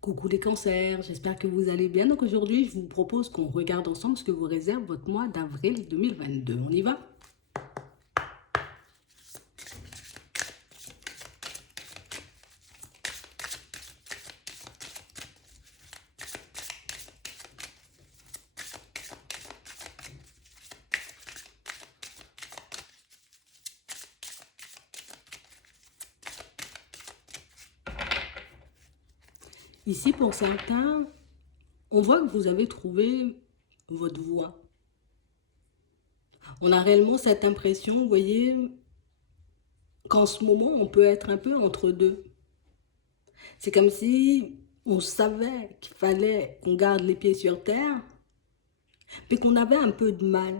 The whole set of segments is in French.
Coucou les cancers, j'espère que vous allez bien. Donc aujourd'hui, je vous propose qu'on regarde ensemble ce que vous réserve votre mois d'avril 2022. On y va? Ici, pour certains, on voit que vous avez trouvé votre voie. On a réellement cette impression, vous voyez, qu'en ce moment, on peut être un peu entre deux. C'est comme si on savait qu'il fallait qu'on garde les pieds sur terre, mais qu'on avait un peu de mal.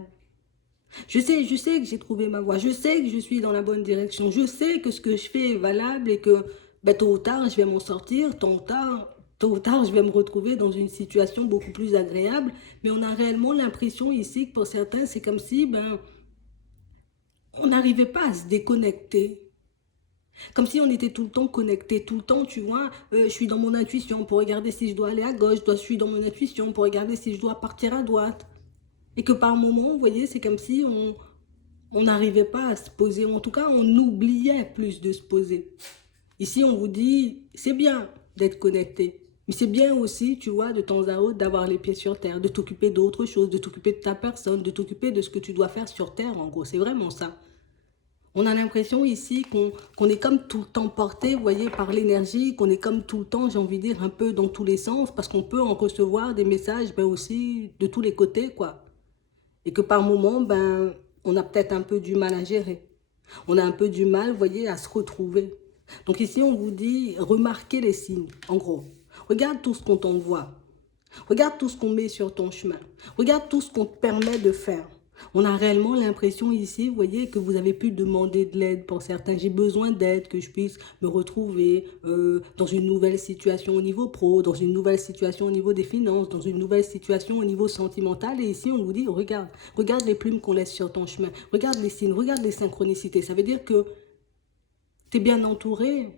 Je sais que j'ai trouvé ma voie, je sais que je suis dans la bonne direction, je sais que ce que je fais est valable et que ben, tôt ou tard, je vais m'en sortir, tôt ou tard, je vais me retrouver dans une situation beaucoup plus agréable. Mais on a réellement l'impression ici que pour certains, c'est comme si on n'arrivait pas à se déconnecter. Comme si on était tout le temps connecté, tout le temps, tu vois, je suis dans mon intuition pour regarder si je dois aller à gauche, je suis dans mon intuition pour regarder si je dois partir à droite. Et que par moments, vous voyez, c'est comme si on n'arrivait pas à se poser, ou en tout cas, on oubliait plus de se poser. Ici, on vous dit, c'est bien d'être connecté, mais c'est bien aussi, tu vois, de temps à autre, d'avoir les pieds sur terre, de t'occuper d'autre chose, de t'occuper de ta personne, de t'occuper de ce que tu dois faire sur terre, en gros, c'est vraiment ça. On a l'impression ici qu'on est comme tout le temps porté, vous voyez, par l'énergie, qu'on est comme tout le temps, j'ai envie de dire, un peu dans tous les sens, parce qu'on peut en recevoir des messages, ben aussi, de tous les côtés, quoi. Et que par moment, ben, on a peut-être un peu du mal à gérer. On a un peu du mal, vous voyez, à se retrouver. Donc ici, on vous dit, remarquez les signes, en gros. Regarde tout ce qu'on t'envoie. Regarde tout ce qu'on met sur ton chemin. Regarde tout ce qu'on te permet de faire. On a réellement l'impression ici, vous voyez, que vous avez pu demander de l'aide pour certains. J'ai besoin d'aide, que je puisse me retrouver dans une nouvelle situation au niveau pro, dans une nouvelle situation au niveau des finances, dans une nouvelle situation au niveau sentimental. Et ici, on vous dit, regarde, regarde les plumes qu'on laisse sur ton chemin. Regarde les signes, regarde les synchronicités. Ça veut dire que tu es bien entouré.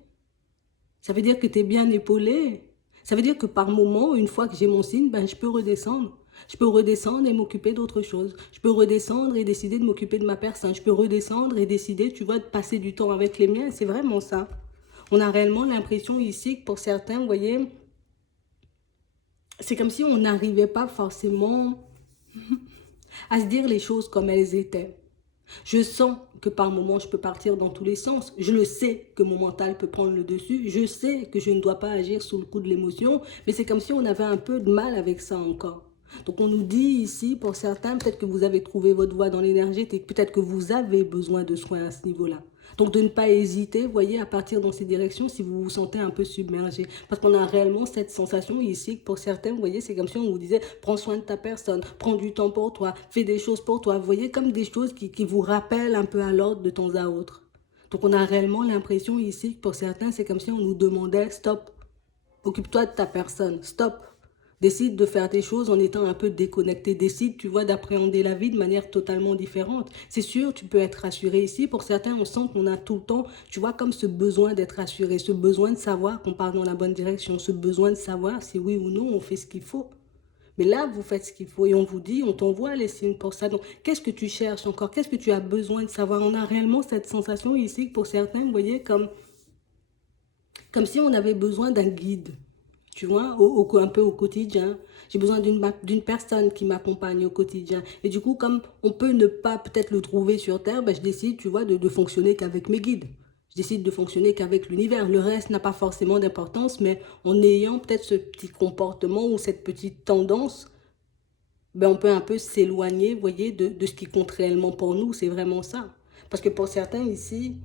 Ça veut dire que tu es bien épaulé. Ça veut dire que par moment, une fois que j'ai mon signe, ben, je peux redescendre. Je peux redescendre et m'occuper d'autre chose. Je peux redescendre et décider de m'occuper de ma personne. Je peux redescendre et décider, tu vois, de passer du temps avec les miens. C'est vraiment ça. On a réellement l'impression ici que pour certains, vous voyez, c'est comme si on n'arrivait pas forcément à se dire les choses comme elles étaient. Je sens que par moments, je peux partir dans tous les sens. Je le sais que mon mental peut prendre le dessus. Je sais que je ne dois pas agir sous le coup de l'émotion. Mais c'est comme si on avait un peu de mal avec ça encore. Donc on nous dit ici, pour certains, peut-être que vous avez trouvé votre voie dans l'énergétique. Peut-être que vous avez besoin de soins à ce niveau-là. Donc de ne pas hésiter, voyez, à partir dans ces directions si vous vous sentez un peu submergé. Parce qu'on a réellement cette sensation ici que pour certains, vous voyez, c'est comme si on vous disait, prends soin de ta personne, prends du temps pour toi, fais des choses pour toi. Vous voyez, comme des choses qui vous rappellent un peu à l'ordre de temps à autre. Donc on a réellement l'impression ici que pour certains, c'est comme si on nous demandait, stop, occupe-toi de ta personne, stop. Décide de faire des choses en étant un peu déconnecté. Décide, tu vois, d'appréhender la vie de manière totalement différente. C'est sûr, tu peux être rassuré ici. Pour certains, on sent qu'on a tout le temps, tu vois, comme ce besoin d'être rassuré, ce besoin de savoir qu'on part dans la bonne direction, ce besoin de savoir si oui ou non on fait ce qu'il faut. Mais là, vous faites ce qu'il faut et on vous dit, on t'envoie les signes pour ça. Donc, qu'est-ce que tu cherches encore? Qu'est-ce que tu as besoin de savoir? On a réellement cette sensation ici que pour certains, vous voyez, comme si on avait besoin d'un guide, tu vois, un peu au quotidien. J'ai besoin d'une personne qui m'accompagne au quotidien. Et du coup, comme on peut ne pas peut-être le trouver sur Terre, ben, je décide, tu vois, de fonctionner qu'avec mes guides. Je décide de fonctionner qu'avec l'univers. Le reste n'a pas forcément d'importance, mais en ayant peut-être ce petit comportement ou cette petite tendance, ben on peut un peu s'éloigner, vous voyez, de ce qui compte réellement pour nous. C'est vraiment ça. Parce que pour certains ici,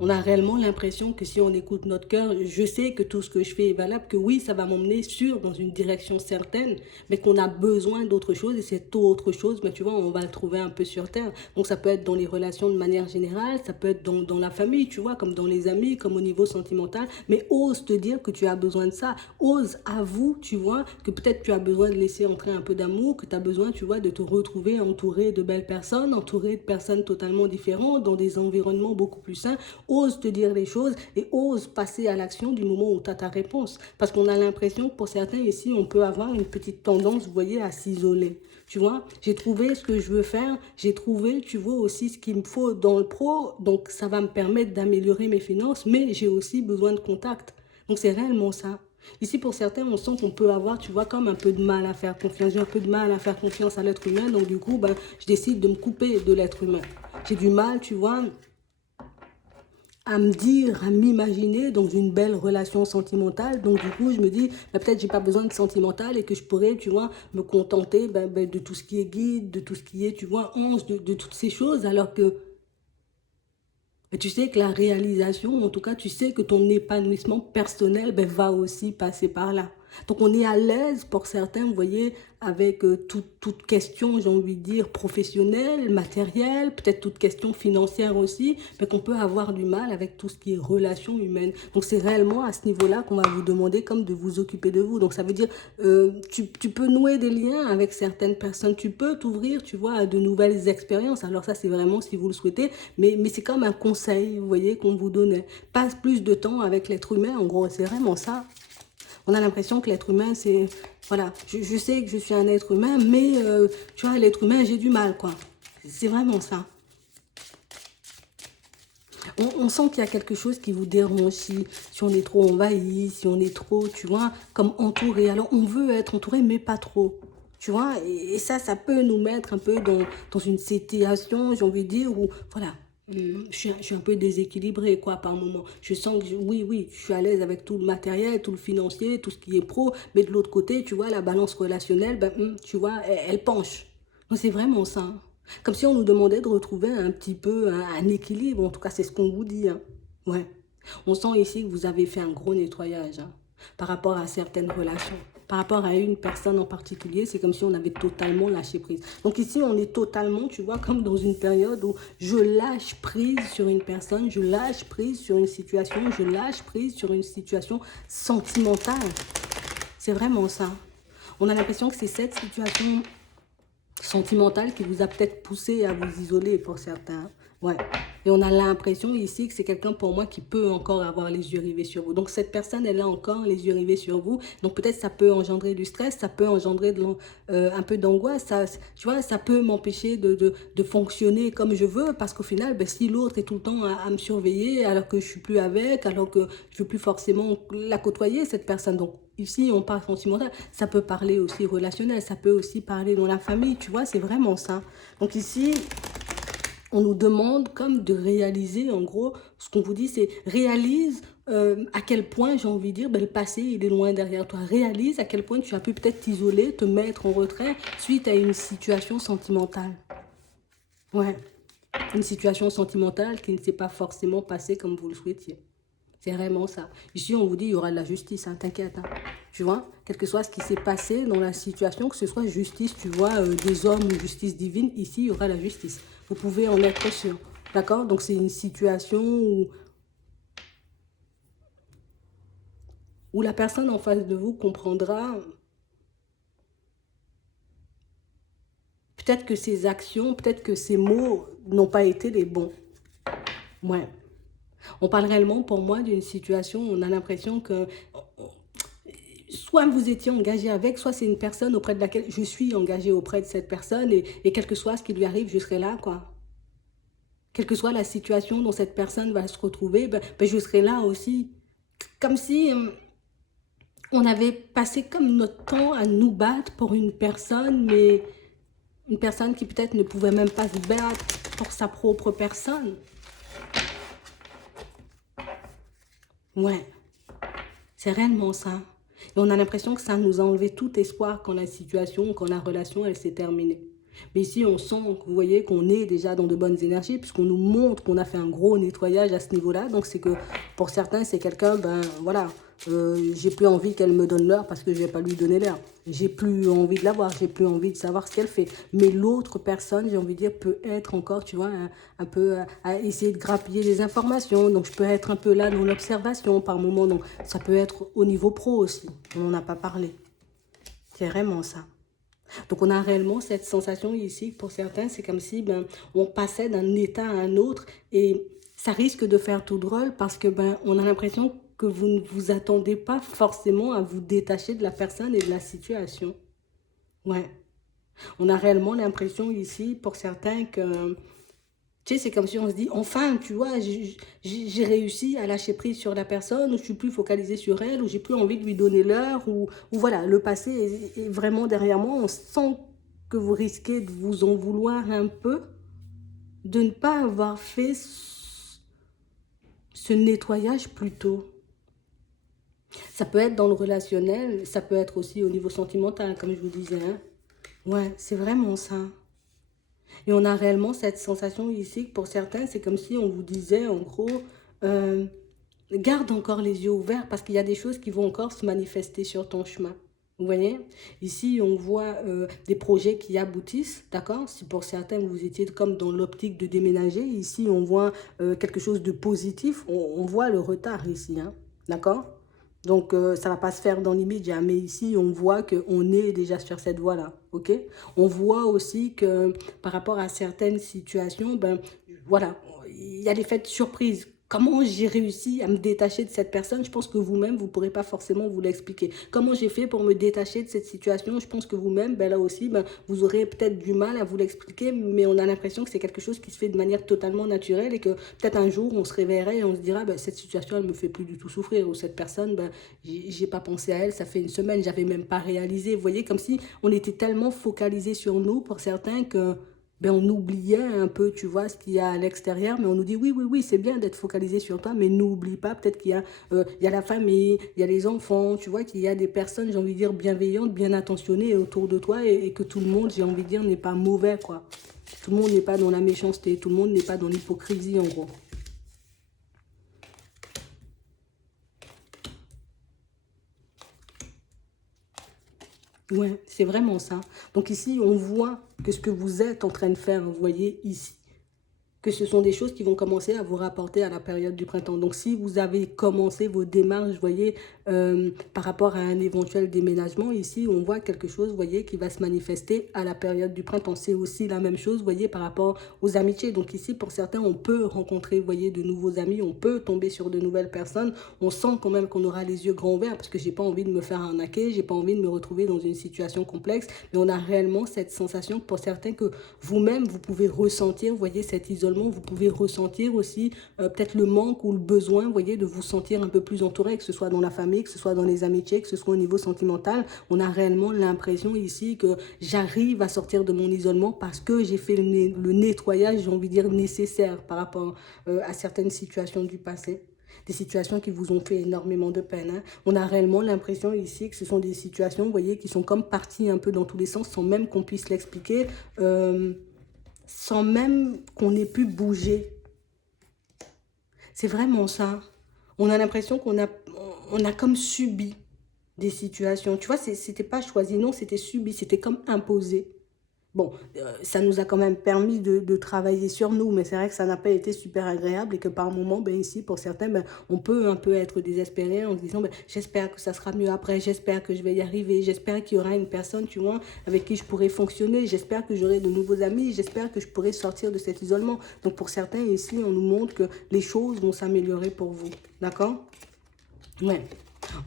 on a réellement l'impression que si on écoute notre cœur, je sais que tout ce que je fais est valable, que oui, ça va m'emmener sûr dans une direction certaine, mais qu'on a besoin d'autre chose et cette autre chose, mais tu vois, on va le trouver un peu sur terre. Donc ça peut être dans les relations de manière générale, ça peut être dans la famille, tu vois, comme dans les amis, comme au niveau sentimental, mais ose te dire que tu as besoin de ça. Ose, avoue, tu vois, que peut-être tu as besoin de laisser entrer un peu d'amour, que tu as besoin, tu vois, de te retrouver entouré de belles personnes, entouré de personnes totalement différentes, dans des environnements beaucoup plus sains. ose te dire les choses et ose passer à l'action du moment où tu as ta réponse. Parce qu'on a l'impression que pour certains ici, on peut avoir une petite tendance, vous voyez, à s'isoler. Tu vois, j'ai trouvé ce que je veux faire, j'ai trouvé, tu vois, aussi ce qu'il me faut dans le pro, donc ça va me permettre d'améliorer mes finances, mais j'ai aussi besoin de contact. Donc c'est réellement ça. Ici, pour certains, on sent qu'on peut avoir, tu vois, comme un peu de mal à faire confiance. J'ai un peu de mal à faire confiance à l'être humain, donc du coup, ben, je décide de me couper de l'être humain. J'ai du mal, tu vois, à me dire, à m'imaginer dans une belle relation sentimentale. Donc du coup, je me dis, ben, peut-être j'ai pas besoin de sentimental et que je pourrais, tu vois, me contenter de tout ce qui est guide, de tout ce qui est, tu vois, ange, de toutes ces choses, alors que mais tu sais que la réalisation, en tout cas, tu sais que ton épanouissement personnel va aussi passer par là. Donc on est à l'aise pour certains, vous voyez, avec toute question, j'ai envie de dire, professionnelle, matérielle, peut-être toute question financière aussi, mais qu'on peut avoir du mal avec tout ce qui est relations humaines. Donc c'est réellement à ce niveau-là qu'on va vous demander comme de vous occuper de vous. Donc ça veut dire, tu peux nouer des liens avec certaines personnes, tu peux t'ouvrir, tu vois, à de nouvelles expériences. Alors ça c'est vraiment si vous le souhaitez, mais c'est comme un conseil, vous voyez, qu'on vous donnait. Passe plus de temps avec l'être humain, en gros, c'est vraiment ça. On a l'impression que l'être humain, c'est... Voilà, je sais que je suis un être humain, mais tu vois, l'être humain, j'ai du mal, quoi. C'est vraiment ça. On sent qu'il y a quelque chose qui vous dérange si on est trop envahi, si on est trop, tu vois, comme entouré. Alors, on veut être entouré, mais pas trop. Tu vois, et ça peut nous mettre un peu dans une situation, j'ai envie de dire, où, voilà, je suis un peu déséquilibré, quoi, par moment. Je sens que, oui, je suis à l'aise avec tout le matériel, tout le financier, tout ce qui est pro, mais de l'autre côté, tu vois, la balance relationnelle, tu vois, elle penche. Donc, c'est vraiment ça, hein. Comme si on nous demandait de retrouver un petit peu un équilibre. En tout cas, c'est ce qu'on vous dit, hein. Ouais. On sent ici que vous avez fait un gros nettoyage, hein, par rapport à certaines relations. Par rapport à une personne en particulier, c'est comme si on avait totalement lâché prise. Donc ici, on est totalement, tu vois, comme dans une période où je lâche prise sur une personne, je lâche prise sur une situation, je lâche prise sur une situation sentimentale. C'est vraiment ça. On a l'impression que c'est cette situation sentimentale qui vous a peut-être poussé à vous isoler pour certains. Ouais. Et on a l'impression ici que c'est quelqu'un pour moi qui peut encore avoir les yeux rivés sur vous. Donc cette personne, elle a encore les yeux rivés sur vous. Donc peut-être ça peut engendrer du stress, ça peut engendrer un peu d'angoisse. Ça, tu vois, ça peut m'empêcher de fonctionner comme je veux parce qu'au final, si l'autre est tout le temps à me surveiller alors que je suis plus avec, alors que je veux plus forcément la côtoyer, cette personne. Donc ici, on parle sentimental, ça peut parler aussi relationnel, ça peut aussi parler dans la famille, tu vois, c'est vraiment ça. Donc ici, on nous demande comme de réaliser, en gros, ce qu'on vous dit, c'est réalise à quel point, j'ai envie de dire, le passé, il est loin derrière toi. Réalise à quel point tu as pu peut-être t'isoler, te mettre en retrait suite à une situation sentimentale. Ouais, une situation sentimentale qui ne s'est pas forcément passée comme vous le souhaitiez. C'est vraiment ça. Ici, on vous dit, il y aura de la justice, hein, t'inquiète, hein. Tu vois, quel que soit ce qui s'est passé dans la situation, que ce soit justice, tu vois, des hommes ou justice divine, ici, il y aura la justice. Vous pouvez en être sûr. D'accord? Donc, c'est une situation où la personne en face de vous comprendra peut-être que ses actions, peut-être que ses mots n'ont pas été les bons. Ouais. On parle réellement, pour moi, d'une situation où on a l'impression que soit vous étiez engagé avec, soit c'est une personne auprès de laquelle je suis engagée auprès de cette personne et quel que soit ce qui lui arrive, je serai là, quoi. Quelle que soit la situation dont cette personne va se retrouver, je serai là aussi. Comme si on avait passé comme notre temps à nous battre pour une personne, mais une personne qui peut-être ne pouvait même pas se battre pour sa propre personne. Ouais, c'est réellement ça. Et on a l'impression que ça nous a enlevé tout espoir quand la situation, quand la relation, elle s'est terminée. Mais ici, on sent, vous voyez, qu'on est déjà dans de bonnes énergies, puisqu'on nous montre qu'on a fait un gros nettoyage à ce niveau-là. Donc, c'est que pour certains, c'est quelqu'un, voilà, j'ai plus envie qu'elle me donne l'heure parce que je vais pas lui donner l'heure. J'ai plus envie de la voir, j'ai plus envie de savoir ce qu'elle fait. Mais l'autre personne, j'ai envie de dire, peut être encore, tu vois, un peu à essayer de grappiller des informations. Donc, je peux être un peu là dans l'observation par moment. Donc, ça peut être au niveau pro aussi. On n'en a pas parlé. C'est vraiment ça. Donc on a réellement cette sensation ici, pour certains, c'est comme si on passait d'un état à un autre et ça risque de faire tout drôle parce que ben, on a l'impression que vous ne vous attendez pas forcément à vous détacher de la personne et de la situation. Ouais. On a réellement l'impression ici, pour certains, que tu sais, c'est comme si on se dit, enfin, tu vois, j'ai réussi à lâcher prise sur la personne, ou je suis plus focalisée sur elle, ou j'ai plus envie de lui donner l'heure, ou voilà, le passé est vraiment derrière moi. On sent que vous risquez de vous en vouloir un peu, de ne pas avoir fait ce nettoyage plus tôt. Ça peut être dans le relationnel, ça peut être aussi au niveau sentimental, comme je vous disais, hein. Ouais, c'est vraiment ça. Et on a réellement cette sensation ici que pour certains, c'est comme si on vous disait, en gros, euh, garde encore les yeux ouverts parce qu'il y a des choses qui vont encore se manifester sur ton chemin. Vous voyez? Ici, on voit des projets qui aboutissent, d'accord? Si pour certains, vous étiez comme dans l'optique de déménager, ici, on voit quelque chose de positif. On voit le retard ici, hein, d'accord? Donc, ça ne va pas se faire dans l'immédiat, mais ici, on voit qu'on est déjà sur cette voie-là, ok? On voit aussi que par rapport à certaines situations, ben, voilà, il y a des faits de surprise. Comment j'ai réussi à me détacher de cette personne? Je pense que vous-même, vous ne pourrez pas forcément vous l'expliquer. Comment j'ai fait pour me détacher de cette situation? Je pense que vous-même, ben là aussi, ben, vous aurez peut-être du mal à vous l'expliquer, mais on a l'impression que c'est quelque chose qui se fait de manière totalement naturelle et que peut-être un jour, on se réveillerait et on se dira, ben, cette situation, elle ne me fait plus du tout souffrir. Ou cette personne, ben, j'ai pas pensé à elle, ça fait une semaine, j'avais même pas réalisé. Vous voyez, comme si on était tellement focalisé sur nous, pour certains, que ben, on oubliait un peu, tu vois, ce qu'il y a à l'extérieur, mais on nous dit oui, oui, oui, c'est bien d'être focalisé sur toi, mais n'oublie pas, peut-être qu'il y a la famille, il y a les enfants, tu vois, qu'il y a des personnes, j'ai envie de dire, bienveillantes, bien intentionnées autour de toi, et que tout le monde, j'ai envie de dire, n'est pas mauvais, quoi. Tout le monde n'est pas dans la méchanceté, tout le monde n'est pas dans l'hypocrisie, en gros. Ouais, c'est vraiment ça. Donc ici, on voit que ce que vous êtes en train de faire, vous voyez ici, que ce sont des choses qui vont commencer à vous rapporter à la période du printemps. Donc, si vous avez commencé vos démarches, vous voyez, par rapport à un éventuel déménagement, ici, on voit quelque chose, vous voyez, qui va se manifester à la période du printemps. C'est aussi la même chose, vous voyez, par rapport aux amitiés. Donc, ici, pour certains, on peut rencontrer, vous voyez, de nouveaux amis, on peut tomber sur de nouvelles personnes. On sent quand même qu'on aura les yeux grands ouverts parce que j'ai pas envie de me faire arnaquer, j'ai pas envie de me retrouver dans une situation complexe. Mais on a réellement cette sensation pour certains que vous-même, vous pouvez ressentir, vous voyez, cet isolement, vous pouvez ressentir aussi peut-être le manque ou le besoin, vous voyez, de vous sentir un peu plus entouré, que ce soit dans la famille, que ce soit dans les amitiés, que ce soit au niveau sentimental. On a réellement l'impression ici que j'arrive à sortir de mon isolement parce que j'ai fait le nettoyage, j'ai envie de dire, nécessaire par rapport à certaines situations du passé. Des situations qui vous ont fait énormément de peine, hein. On a réellement l'impression ici que ce sont des situations, vous voyez, qui sont comme parties un peu dans tous les sens, sans même qu'on puisse l'expliquer, sans même qu'on ait pu bouger. C'est vraiment ça. On a l'impression on a comme subi des situations. Tu vois, c'était pas choisi, non, c'était subi, c'était comme imposé. Bon, ça nous a quand même permis de travailler sur nous, mais c'est vrai que ça n'a pas été super agréable et que par moments, ben, ici, pour certains, ben, on peut un peu être désespéré en se disant, ben, j'espère que ça sera mieux après, j'espère que je vais y arriver, j'espère qu'il y aura une personne, tu vois, avec qui je pourrai fonctionner, j'espère que j'aurai de nouveaux amis, j'espère que je pourrai sortir de cet isolement. Donc pour certains, ici, on nous montre que les choses vont s'améliorer pour vous. D'accord? Ouais.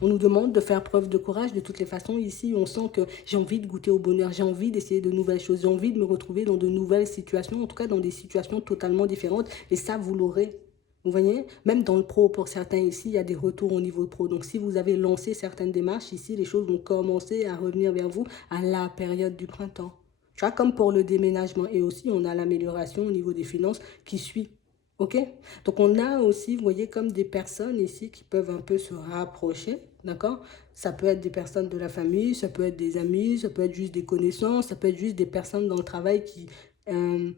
On nous demande de faire preuve de courage. De toutes les façons, ici, on sent que j'ai envie de goûter au bonheur. J'ai envie d'essayer de nouvelles choses. J'ai envie de me retrouver dans de nouvelles situations, en tout cas dans des situations totalement différentes. Et ça, vous l'aurez. Vous voyez, même dans le pro, pour certains ici, il y a des retours au niveau pro. Donc, si vous avez lancé certaines démarches, ici, les choses vont commencer à revenir vers vous à la période du printemps. Tu vois, comme pour le déménagement. Et aussi, on a l'amélioration au niveau des finances qui suit. Ok? Donc, on a aussi, vous voyez, comme des personnes ici qui peuvent un peu se rapprocher. D'accord? Ça peut être des personnes de la famille, ça peut être des amis, ça peut être juste des connaissances, ça peut être juste des personnes dans le travail qui euh,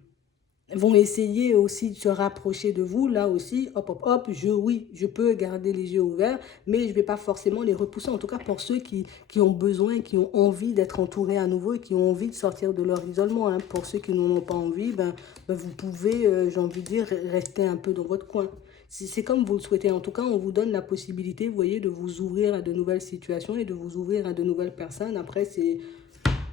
vont essayer aussi de se rapprocher de vous. Là aussi, hop, hop, hop, oui, je peux garder les yeux ouverts, mais je ne vais pas forcément les repousser. En tout cas, pour ceux qui ont besoin, qui ont envie d'être entourés à nouveau et qui ont envie de sortir de leur isolement, hein. Pour ceux qui n'en ont pas envie, ben, vous pouvez, j'ai envie de dire, rester un peu dans votre coin. C'est comme vous le souhaitez. En tout cas, on vous donne la possibilité, vous voyez, de vous ouvrir à de nouvelles situations et de vous ouvrir à de nouvelles personnes. Après, c'est,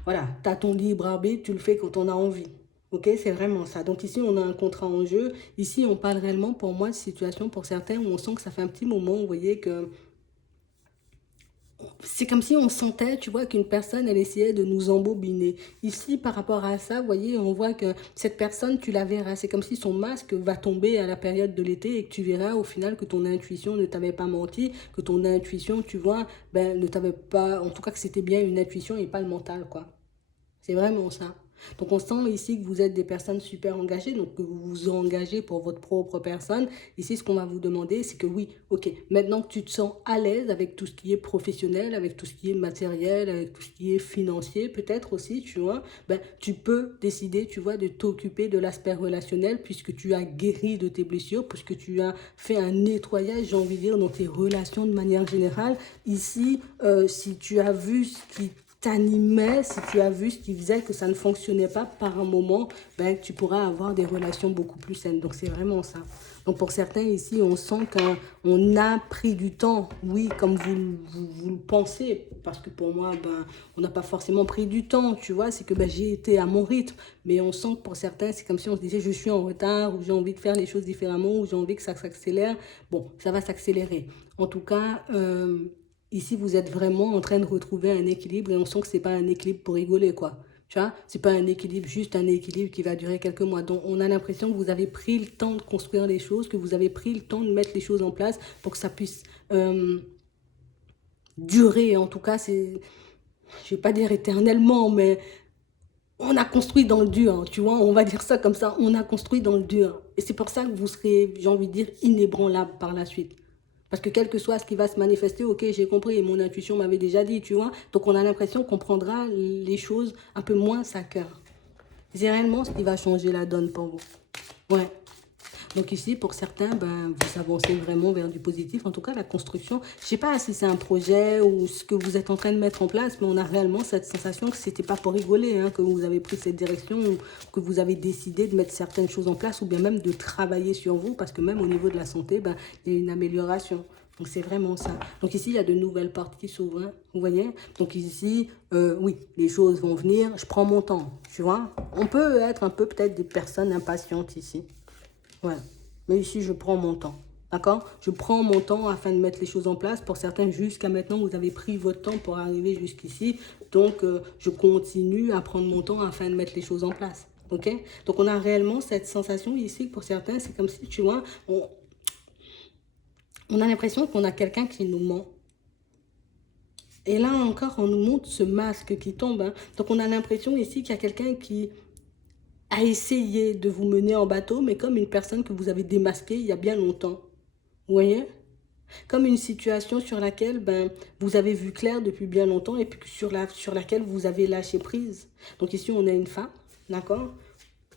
voilà, tu as ton libre arbitre, tu le fais quand on a envie. Ok, c'est vraiment ça. Donc ici, on a un contrat en jeu. Ici, on parle réellement, pour moi, de situation pour certains où on sent que ça fait un petit moment, vous voyez, que c'est comme si on sentait, tu vois, qu'une personne, elle essayait de nous embobiner. Ici, par rapport à ça, vous voyez, on voit que cette personne, tu la verras. C'est comme si son masque va tomber à la période de l'été et que tu verras au final que ton intuition ne t'avait pas menti, que ton intuition, tu vois, ben, ne t'avait pas... En tout cas, que c'était bien une intuition et pas le mental, quoi. C'est vraiment ça. Donc on sent ici que vous êtes des personnes super engagées, donc que vous vous engagez pour votre propre personne. Ici, ce qu'on va vous demander, c'est que oui, ok, maintenant que tu te sens à l'aise avec tout ce qui est professionnel, avec tout ce qui est matériel, avec tout ce qui est financier, peut-être aussi, tu vois, ben, tu peux décider, tu vois, de t'occuper de l'aspect relationnel puisque tu as guéri de tes blessures, puisque tu as fait un nettoyage, j'ai envie de dire, dans tes relations de manière générale. Ici, si tu as vu ce qui t'animait, si tu as vu ce qui faisait que ça ne fonctionnait pas par un moment, ben, tu pourras avoir des relations beaucoup plus saines. Donc c'est vraiment ça. Donc pour certains ici, on sent qu'on a pris du temps, oui, comme vous le pensez, parce que pour moi, ben, on n'a pas forcément pris du temps, tu vois, c'est que ben, j'ai été à mon rythme, mais on sent que pour certains, c'est comme si on se disait je suis en retard, ou j'ai envie de faire les choses différemment, ou j'ai envie que ça s'accélère. Bon, ça va s'accélérer. En tout cas, ici, vous êtes vraiment en train de retrouver un équilibre et on sent que c'est pas un équilibre pour rigoler, quoi. Tu vois, c'est pas un équilibre, juste un équilibre qui va durer quelques mois. Donc, on a l'impression que vous avez pris le temps de construire les choses, que vous avez pris le temps de mettre les choses en place pour que ça puisse durer. En tout cas, c'est, je vais pas dire éternellement, mais on a construit dans le dur, tu vois, on va dire ça comme ça, on a construit dans le dur. Et c'est pour ça que vous serez, j'ai envie de dire, inébranlable par la suite. Parce que quel que soit ce qui va se manifester, ok, j'ai compris, mon intuition m'avait déjà dit, tu vois. Donc on a l'impression qu'on prendra les choses un peu moins à cœur. C'est réellement ce qui va changer la donne pour vous. Ouais. Donc ici, pour certains, ben, vous avancez vraiment vers du positif. En tout cas, la construction, je ne sais pas si c'est un projet ou ce que vous êtes en train de mettre en place, mais on a réellement cette sensation que ce n'était pas pour rigoler, hein, que vous avez pris cette direction, ou que vous avez décidé de mettre certaines choses en place, ou bien même de travailler sur vous, parce que même au niveau de la santé, ben, il y a une amélioration. Donc c'est vraiment ça. Donc ici, il y a de nouvelles portes qui s'ouvrent, hein, vous voyez. Donc ici, oui, les choses vont venir, je prends mon temps, tu vois. On peut être un peu peut-être des personnes impatientes ici. Ouais. Mais ici, je prends mon temps. D'accord? Je prends mon temps afin de mettre les choses en place. Pour certains, jusqu'à maintenant, vous avez pris votre temps pour arriver jusqu'ici. Donc, je continue à prendre mon temps afin de mettre les choses en place. Ok? Donc, on a réellement cette sensation ici que pour certains, c'est comme si, tu vois, on a l'impression qu'on a quelqu'un qui nous ment. Et là encore, on nous montre ce masque qui tombe, hein. Donc, on a l'impression ici qu'il y a quelqu'un qui a essayé de vous mener en bateau, mais comme une personne que vous avez démasquée il y a bien longtemps. Vous voyez? Comme une situation sur laquelle ben, vous avez vu clair depuis bien longtemps et puis sur laquelle vous avez lâché prise. Donc ici, on a une femme, d'accord?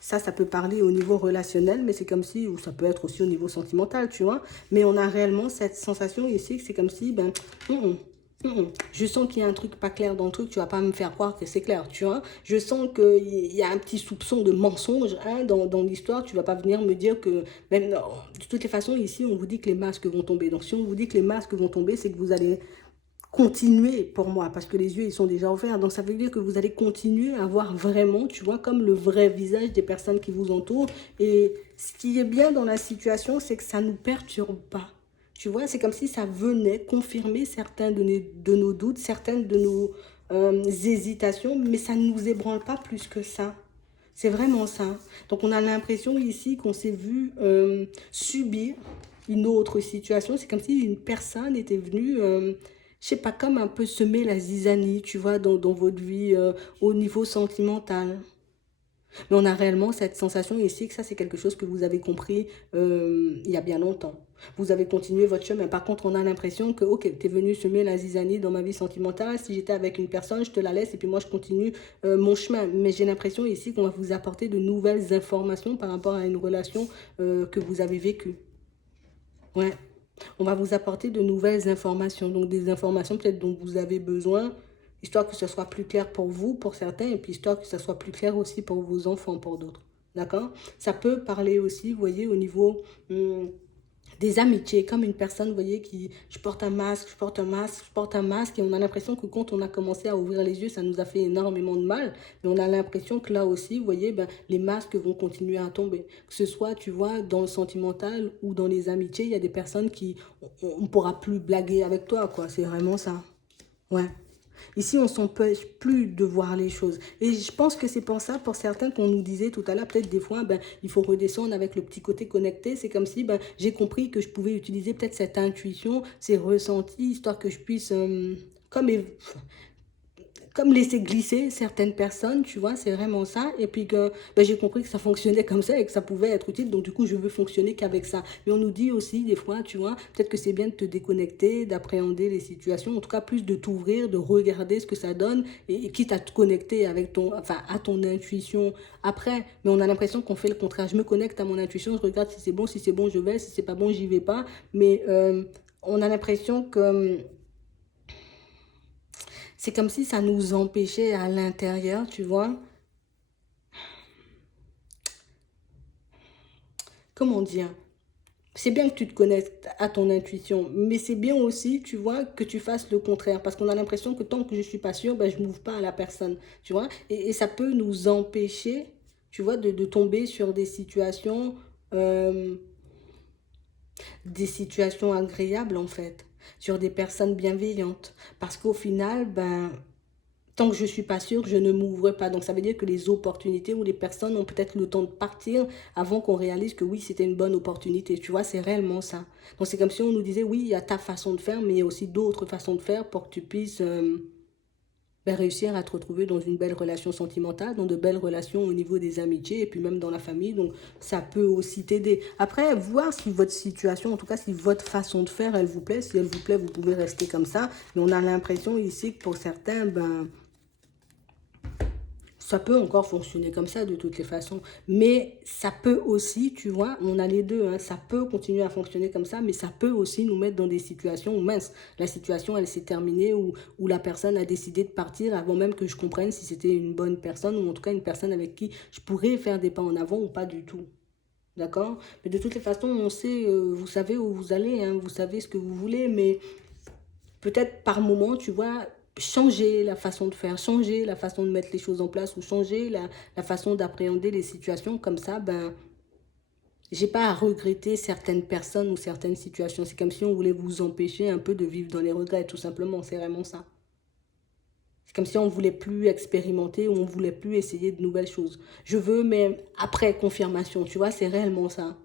Ça peut parler au niveau relationnel, mais c'est comme si, ou ça peut être aussi au niveau sentimental, tu vois. Mais on a réellement cette sensation ici que c'est comme si, ben, je sens qu'il y a un truc pas clair dans le truc, tu vas pas me faire croire que c'est clair, tu vois. Je sens qu'il y a un petit soupçon de mensonge hein, dans l'histoire, tu vas pas venir me dire que, même non, de toutes les façons, ici, on vous dit que les masques vont tomber. Donc si on vous dit que les masques vont tomber, c'est que vous allez continuer pour moi, parce que les yeux, ils sont déjà ouverts. Donc ça veut dire que vous allez continuer à voir vraiment, tu vois, comme le vrai visage des personnes qui vous entourent. Et ce qui est bien dans la situation, c'est que ça ne nous perturbe pas. Tu vois, c'est comme si ça venait confirmer certains de nos doutes, certaines de nos hésitations, mais ça ne nous ébranle pas plus que ça. C'est vraiment ça. Donc on a l'impression ici qu'on s'est vu subir une autre situation. C'est comme si une personne était venue, je sais pas, comme un peu semer la zizanie, tu vois, dans votre vie au niveau sentimental. Mais on a réellement cette sensation ici que ça, c'est quelque chose que vous avez compris il y a bien longtemps. Vous avez continué votre chemin. Par contre, on a l'impression que, ok, tu es venu semer la zizanie dans ma vie sentimentale. Si j'étais avec une personne, je te la laisse et puis moi, je continue mon chemin. Mais j'ai l'impression ici qu'on va vous apporter de nouvelles informations par rapport à une relation que vous avez vécue. Ouais. On va vous apporter de nouvelles informations. Donc, des informations peut-être dont vous avez besoin, histoire que ce soit plus clair pour vous, pour certains, et puis histoire que ce soit plus clair aussi pour vos enfants, pour d'autres. D'accord? Ça peut parler aussi, vous voyez, au niveau Des amitiés, comme une personne, vous voyez, qui, je porte un masque, je porte un masque, je porte un masque, et on a l'impression que quand on a commencé à ouvrir les yeux, ça nous a fait énormément de mal, mais on a l'impression que là aussi, vous voyez, ben, les masques vont continuer à tomber. Que ce soit, tu vois, dans le sentimental ou dans les amitiés, il y a des personnes qui, on ne pourra plus blaguer avec toi, quoi, c'est vraiment ça. Ouais. Ici, on s'empêche plus de voir les choses. Et je pense que c'est pour ça, pour certains, qu'on nous disait tout à l'heure, peut-être des fois, ben, il faut redescendre avec le petit côté connecté. C'est comme si ben, j'ai compris que je pouvais utiliser peut-être cette intuition, ces ressentis, histoire que je puisse, comme comme laisser glisser certaines personnes, tu vois, c'est vraiment ça. Et puis que ben, j'ai compris que ça fonctionnait comme ça et que ça pouvait être utile. Donc du coup, je veux fonctionner qu'avec ça. Mais on nous dit aussi des fois, tu vois, peut-être que c'est bien de te déconnecter, d'appréhender les situations, en tout cas plus de t'ouvrir, de regarder ce que ça donne et quitte à te connecter avec ton, enfin, à ton intuition après. Mais on a l'impression qu'on fait le contraire. Je me connecte à mon intuition, je regarde si c'est bon, je vais, si c'est pas bon, j'y vais pas. Mais on a l'impression que c'est comme si ça nous empêchait à l'intérieur, tu vois. Comment dire? C'est bien que tu te connectes à ton intuition, mais c'est bien aussi, tu vois, que tu fasses le contraire. Parce qu'on a l'impression que tant que je ne suis pas sûre, ben, je ne m'ouvre pas à la personne, tu vois. Et ça peut nous empêcher, tu vois, de tomber sur euh, des situations agréables, en fait. Sur des personnes bienveillantes. Parce qu'au final, ben, tant que je ne suis pas sûre, je ne m'ouvre pas. Donc ça veut dire que les opportunités ou les personnes ont peut-être le temps de partir avant qu'on réalise que oui, c'était une bonne opportunité. Tu vois, c'est réellement ça. Donc c'est comme si on nous disait, oui, il y a ta façon de faire, mais il y a aussi d'autres façons de faire pour que tu puisses ben, réussir à te retrouver dans une belle relation sentimentale, dans de belles relations au niveau des amitiés et puis même dans la famille. Donc ça peut aussi t'aider. Après, voir si votre situation, en tout cas si votre façon de faire, elle vous plaît. Si elle vous plaît, vous pouvez rester comme ça. Mais on a l'impression ici que pour certains, ben ça peut encore fonctionner comme ça de toutes les façons. Mais ça peut aussi, tu vois, on a les deux, hein, ça peut continuer à fonctionner comme ça, mais ça peut aussi nous mettre dans des situations où, mince, la situation, elle s'est terminée, où la personne a décidé de partir avant même que je comprenne si c'était une bonne personne, ou en tout cas une personne avec qui je pourrais faire des pas en avant ou pas du tout. D'accord? Mais de toutes les façons, on sait, vous savez où vous allez, hein, vous savez ce que vous voulez, mais peut-être par moment, tu vois, changer la façon de faire, changer la façon de mettre les choses en place ou changer la façon d'appréhender les situations. Comme ça, ben, j'ai pas à regretter certaines personnes ou certaines situations. C'est comme si on voulait vous empêcher un peu de vivre dans les regrets, tout simplement. C'est vraiment ça. C'est comme si on voulait plus expérimenter ou on voulait plus essayer de nouvelles choses. Je veux, mais après confirmation, tu vois, c'est réellement ça.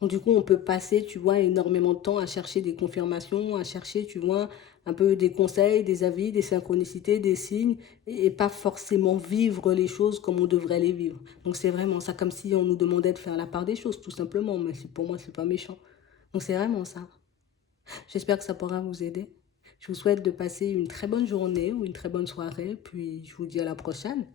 Donc, du coup, on peut passer, tu vois, énormément de temps à chercher des confirmations, à chercher, tu vois, un peu des conseils, des avis, des synchronicités, des signes, et pas forcément vivre les choses comme on devrait les vivre. Donc, c'est vraiment ça, comme si on nous demandait de faire la part des choses, tout simplement. Mais pour moi, c'est pas méchant. Donc, c'est vraiment ça. J'espère que ça pourra vous aider. Je vous souhaite de passer une très bonne journée ou une très bonne soirée, puis je vous dis à la prochaine.